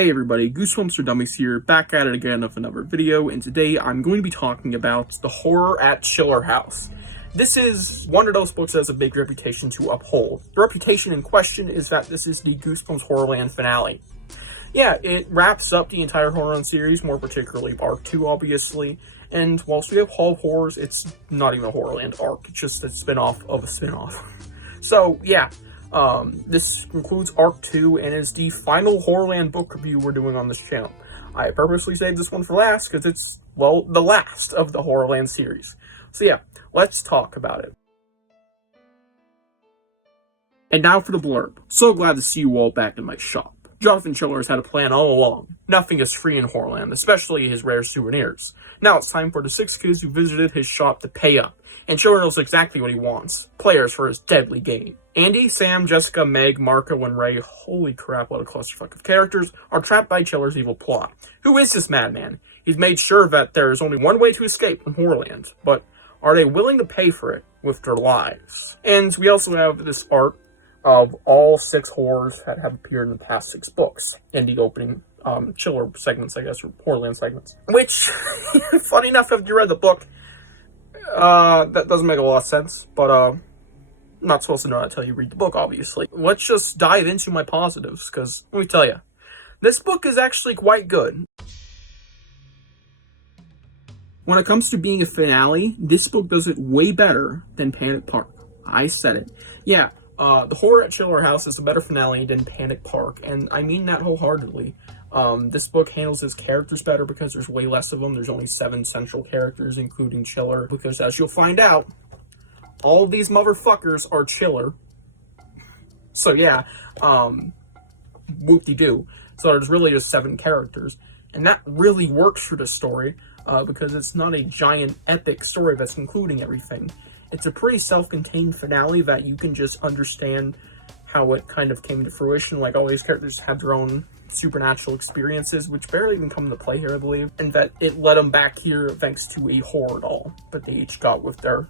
Hey everybody, Goosebumps or Dummies here, back at it again with another video, and today I'm going to be talking about The Horror at Chiller House. This is one of those books that has a big reputation to uphold. The reputation in question is that this is the Goosebumps Horrorland finale. Yeah, it wraps up the entire Horrorland series, more particularly Arc 2, obviously, and whilst we have Hall of Horrors, it's not even a Horrorland arc, it's just a spin-off of a spin-off. So, yeah. This concludes Arc 2 and is the final Horrorland book review we're doing on this channel. I purposely saved this one for last because it's, well, the last of the Horrorland series. So yeah, let's talk about it. And now for the blurb. So glad to see you all back in my shop. Jonathan Chiller has had a plan all along. Nothing is free in Horrorland, especially his rare souvenirs. Now it's time for the 6 kids who visited his shop to pay up. And Chiller knows exactly what he wants. Players for his deadly game. Andy, Sam, Jessica, Meg, Marco, and Ray, holy crap, what a clusterfuck of characters, are trapped by Chiller's evil plot. Who is this madman? He's made sure that there is only one way to escape from Horrorland, but are they willing to pay for it with their lives? And we also have this art of all 6 horrors that have appeared in the past 6 books in the opening Chiller segments, I guess, or Horrorland segments. Which, funny enough, if you read the book, that doesn't make a lot of sense, but I'm not supposed to know that until you read the book, obviously. Let's just dive into my positives, because let me tell you, this book is actually quite good. When it comes to being a finale, this book does it way better than Panic Park. I said it. Yeah, The Horror at Chiller House is a better finale than Panic Park, and I mean that wholeheartedly. This book handles its characters better because there's way less of them. There's only 7 central characters, including Chiller, because as you'll find out, all of these motherfuckers are Chiller. So yeah, whoop-de-doo. So there's really just 7 characters, and that really works for the story, because it's not a giant epic story that's including everything. It's a pretty self-contained finale that you can just understand how it kind of came to fruition. Like, all these characters have their own supernatural experiences, which barely even come into play here, I believe, and that it led them back here thanks to a horror doll that they each got with their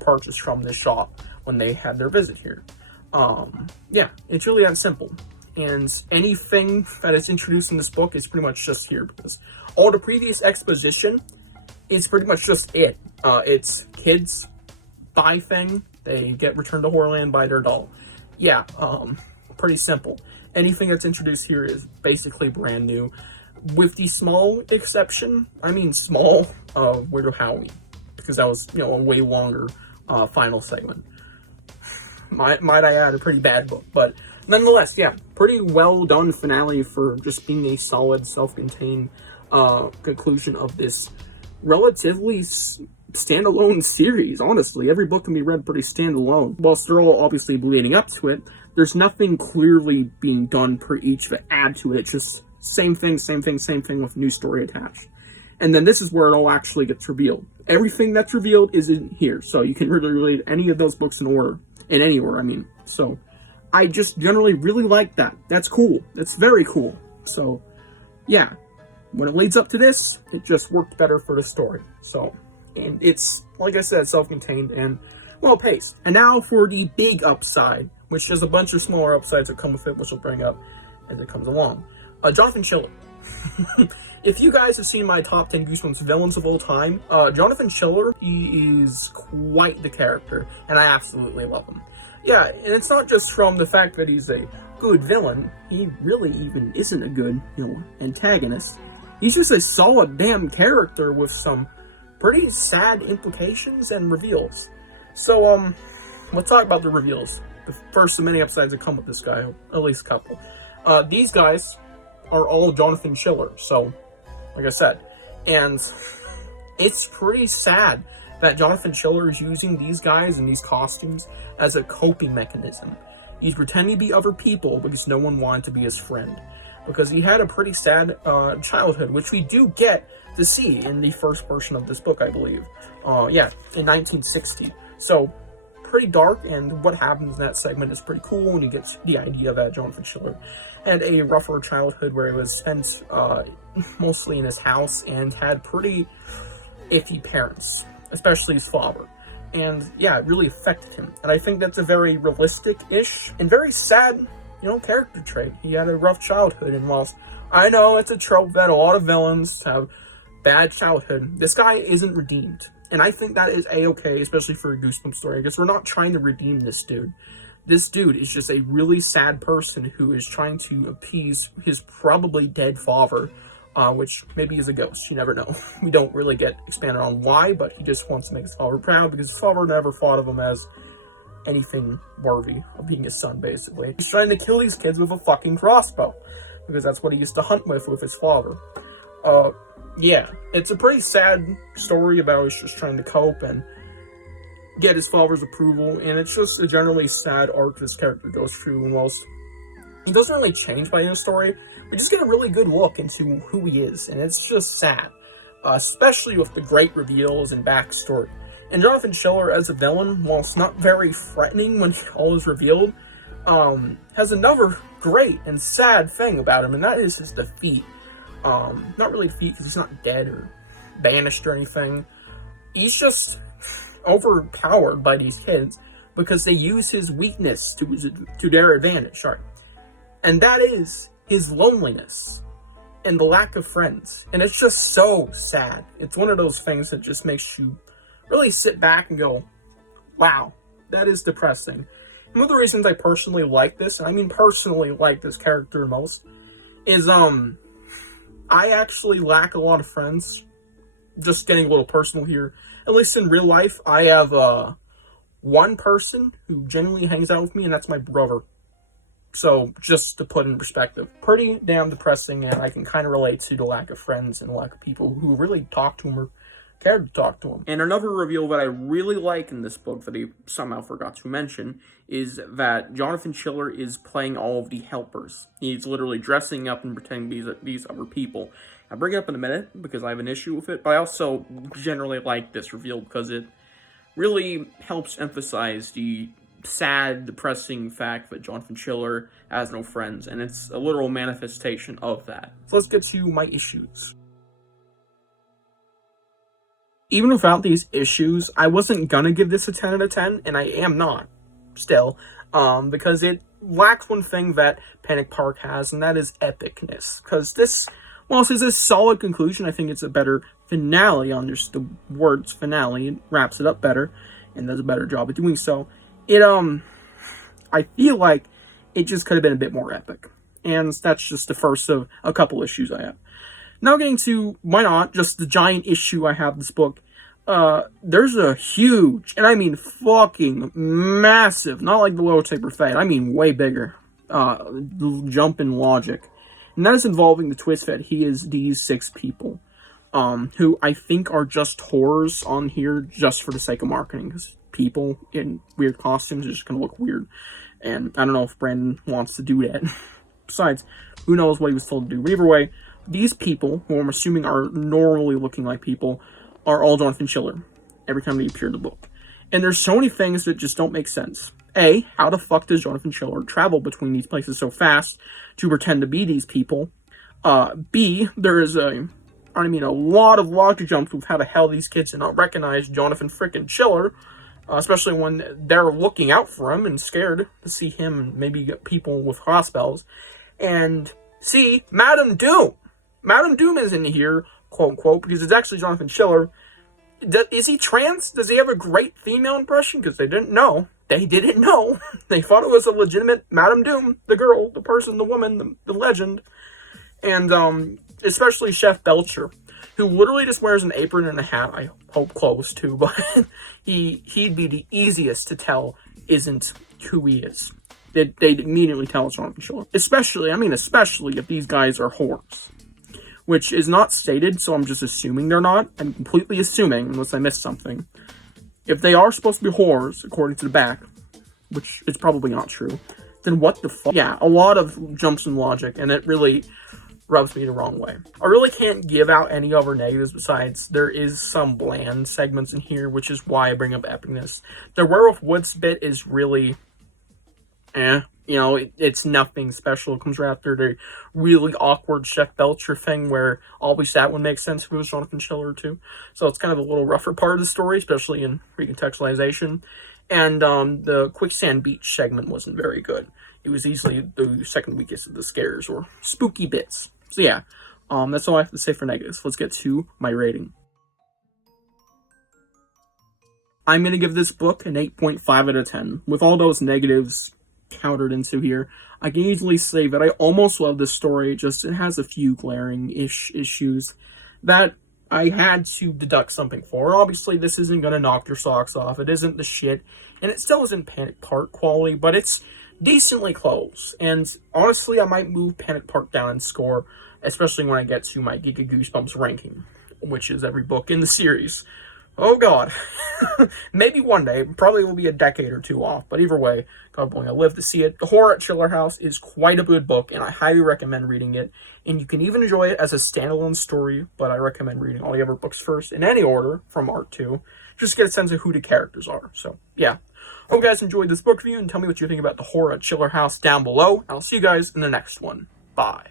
purchase from this shop when they had their visit here. Yeah, it's really that simple, and anything that is introduced in this book is pretty much just here, because all the previous exposition is pretty much just it. It's kids buy thing, they get returned to Horrorland by their doll. Yeah, pretty simple. Anything that's introduced here is basically brand new, with the small exception, I mean small, Weird Halloween, because that was, you know, a way longer final segment. Might I add, a pretty bad book, but nonetheless, yeah, pretty well done finale for just being a solid, self-contained conclusion of this relatively standalone series. Honestly, every book can be read pretty standalone. Whilst they're all obviously leading up to it, there's nothing clearly being done per each that add to it. Just same thing with new story attached. And then this is where it all actually gets revealed. Everything that's revealed is in here, so you can really read any of those books in any order, I mean. So I just generally really like that. That's cool. That's very cool. So yeah, when it leads up to this, it just worked better for the story. So, and it's, like I said, self-contained and well-paced. And now for the big upside, which is a bunch of smaller upsides that come with it, which I'll bring up as it comes along. Jonathan Chiller. If you guys have seen my top 10 Goosebumps villains of all time, Jonathan Chiller, he is quite the character, and I absolutely love him. Yeah, and it's not just from the fact that he's a good villain. He really even isn't a good, antagonist. He's just a solid damn character with some pretty sad implications and reveals. So, let's talk about the reveals. The first of many upsides that come with this guy, at least a couple. These guys are all Jonathan Chiller, so, like I said. And it's pretty sad that Jonathan Chiller is using these guys and these costumes as a coping mechanism. He's pretending to be other people because no one wanted to be his friend. Because he had a pretty sad childhood, which we do get to see in the first portion of this book, I believe. Yeah, in 1960. So, pretty dark, and what happens in that segment is pretty cool, and you get the idea that Jonathan Chiller had a rougher childhood where he was spent mostly in his house and had pretty iffy parents, especially his father. And yeah, it really affected him. And I think that's a very realistic-ish and very sad, character trait. He had a rough childhood, and whilst I know it's a trope that a lot of villains have bad childhood. This guy isn't redeemed. And I think that is a-okay, especially for a Goosebumps story, because we're not trying to redeem this dude. This dude is just a really sad person who is trying to appease his probably dead father, which maybe is a ghost. You never know. We don't really get expanded on why, but he just wants to make his father proud because his father never thought of him as anything worthy of being his son, basically. He's trying to kill these kids with a fucking crossbow because that's what he used to hunt with his father. Yeah, it's a pretty sad story about he's just trying to cope and get his father's approval, and it's just a generally sad arc this character goes through. Almost, he doesn't really change by the end of the story. We just get a really good look into who he is, and it's just sad, especially with the great reveals and backstory. And Jonathan Schiller as a villain, whilst not very threatening when all is revealed, has another great and sad thing about him, and that is his defeat. Not really defeat because he's not dead or banished or anything. He's just overpowered by these kids because they use his weakness to their advantage. Sorry. And that is his loneliness and the lack of friends. And it's just so sad. It's one of those things that just makes you really sit back and go, wow, that is depressing. And one of the reasons I personally like this, and I mean personally like this character most, is I actually lack a lot of friends. Just getting a little personal here. At least in real life, I have one person who genuinely hangs out with me, and that's my brother. So, just to put in perspective, pretty damn depressing, and I can kind of relate to the lack of friends and the lack of people who really talk to him or care to talk to him. And another reveal that I really like in this book that I somehow forgot to mention is that Jonathan Schiller is playing all of the helpers. He's literally dressing up and pretending these other people. I'll bring it up in a minute because I have an issue with it, but I also generally like this reveal because it really helps emphasize the sad, depressing fact that Jonathan Schiller has no friends, and it's a literal manifestation of that. So let's get to my issues. Even without these issues, I wasn't gonna give this a 10 out of 10, and I am not, still, because it lacks one thing that Panic Park has, and that is epicness. Because this, while this is a solid conclusion, I think it's a better finale on just the words finale. It wraps it up better, and does a better job of doing so. I feel like it just could have been a bit more epic. And that's just the first of a couple issues I have. Now getting to, why not, just the giant issue I have in this book. There's a huge, and I mean fucking massive, not like the Little Taper Fade, I mean way bigger, jump in logic. And that is involving the twist that he is these 6 people, who I think are just horrors on here just for the sake of marketing, because people in weird costumes are just going to look weird. And I don't know if Brandon wants to do that. Besides, who knows what he was told to do. But either way, these people, who I'm assuming are normally looking like people, are all Jonathan Schiller every time they appear in the book. And there's so many things that just don't make sense. A, how the fuck does Jonathan Schiller travel between these places so fast to pretend to be these people? B, there is a lot of logic jumps with how the hell these kids did not recognize Jonathan frickin' Schiller, especially when they're looking out for him and scared to see him and maybe get people with crossbows. And C, Madame Doom. Madame Doom is in here, quote unquote, because it's actually Jonathan Schiller. Is he trans? Does he have a great female impression? Because they didn't know. They didn't know. They thought it was a legitimate Madame Doom, the girl, the person, the woman, the legend. And especially Chef Belcher, who literally just wears an apron and a hat. I hope clothes too, but he'd be the easiest to tell isn't who he is. They'd immediately tell it's Jonathan Schiller. Especially if these guys are whores. Which is not stated, so I'm just assuming they're not. I'm completely assuming, unless I missed something. If they are supposed to be whores, according to the back, which is probably not true, then what the fuck? Yeah, a lot of jumps in logic, and it really rubs me the wrong way. I really can't give out any other negatives besides there is some bland segments in here, which is why I bring up epicness. The Werewolf Woods bit is really it's nothing special. It comes right after the really awkward Chef Belcher thing where always that would make sense if it was Jonathan Schiller too. So it's kind of a little rougher part of the story, especially in recontextualization. And the Quicksand Beach segment wasn't very good. It was easily the second weakest of the scares or spooky bits. So yeah, that's all I have to say for negatives. Let's get to my rating. I'm going to give this book an 8.5 out of 10. With all those negatives countered into here, I can easily say that I almost love this story, just it has a few glaring issues that I had to deduct something for. Obviously, this isn't going to knock your socks off. It isn't the shit, and it still isn't Panic Park quality, but it's decently close. And honestly, I might move Panic Park down in score, especially when I get to my Giga Goosebumps ranking, which is every book in the series. Oh god. Maybe one day. Probably will be a decade or two off. But either way, God willing, I live to see it. The Horror at Chiller House is quite a good book, and I highly recommend reading it. And you can even enjoy it as a standalone story, but I recommend reading all the other books first, in any order, from Art 2. Just to get a sense of who the characters are. So, yeah. Hope you guys enjoyed this book review, and tell me what you think about The Horror at Chiller House down below. I'll see you guys in the next one. Bye.